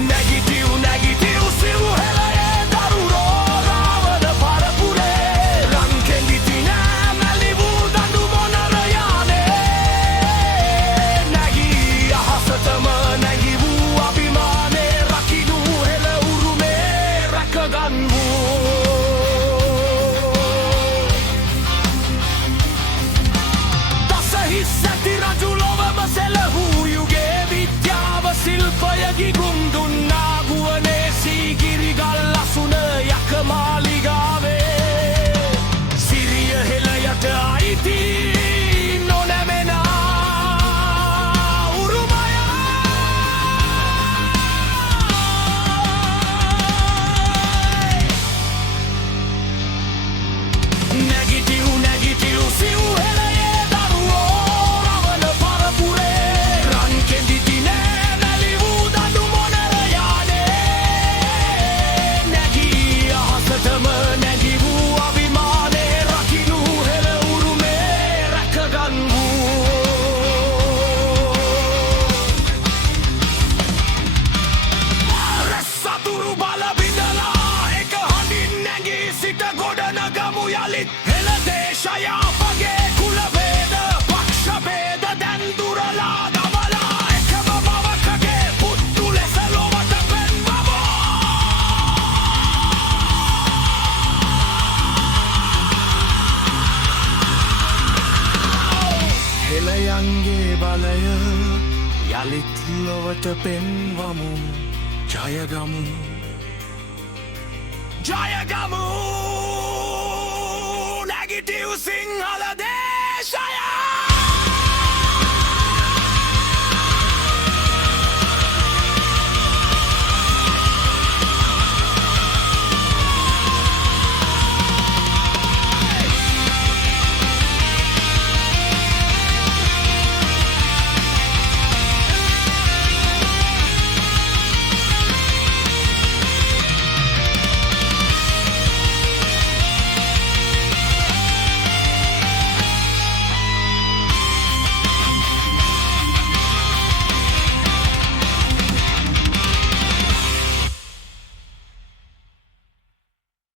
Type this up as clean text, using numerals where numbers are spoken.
නැගිටිව් නැගිටිව් සිව්හෙළයේ දරුරෝ රාවණ පරපුරේ රන් කෙඳිති නෑ මැලි වූ දඬු මොනර යානේ නැගී අහසටම නැගි වූ අභිමානේ රකිනු හෙළ උරුමේ රැකගන්වූ සැති රජු ලොවම සෙලහූ යුගේ විද්‍යාව ශිල්පය ගිගුම් දුන්නා ගුවනේ සීගිරිගල් අසුන යකමාලිගාවේ සිරිය හෙළයට අයිති නොනැමෙනා උරුමය නැගිටිව් නැගිටිව් සිව්හෙළයේ හෙළ දේශය අපගේ කුලවේද පක්ෂභේද දැන් දුරලා දමලා එකම මවකගේ පුත්තු ලෙස ලොවට පෙන්වමු හෙළයන්ගේ බලය යළිත් ලොවට පෙන්වමු ජයගමු ජයගමු Negative Sinhala